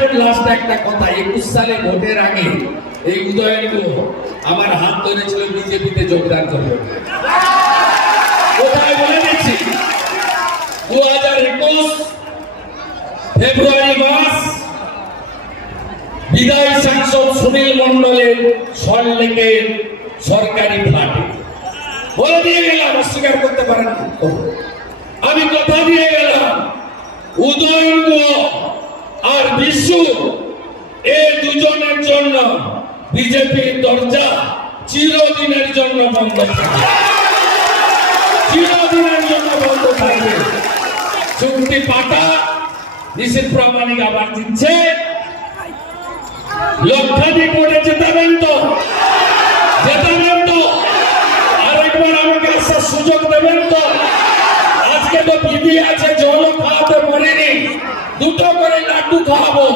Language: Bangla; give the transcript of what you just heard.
এখন লাস্ট একটা কথা, 21 সালে ভোটের আগে এই উদয়ন গুহ আমার হাত ধরেছিল বিজেপিতে যোগদান করবে। কোথায় বলে দিচ্ছি, 2021 ফেব্রুয়ারি মাস বিদায়ী সাংসদ সুনীল মন্ডলের সল্লেকের সরকারি ফ্ল্যাটে বলে দিয়ে গেলাম, অস্বীকার করতে পারেন না, আমি কথা দিয়ে গেলাম উদয়ন গুহ আর বিশু এই দুজনের জন্য বিজেপির দরজা চিরদিনের জন্য বন্ধ থাকবে, চিরদিনের জন্য বন্ধ থাকবে। চুক্তি পাতা নিশীথ প্রামাণিক আবার দিচ্ছে, লক্ষাধিক ভোটে জেতাবেন তো, জেতাবেন তো, আরেকবার আমাকে আসার সুযোগ দেবেন তো। আজকে তো বিধি আছে, জলও খাওয়াতে পারিনি, দুটো করে লাড্ডু খাওয়াবো।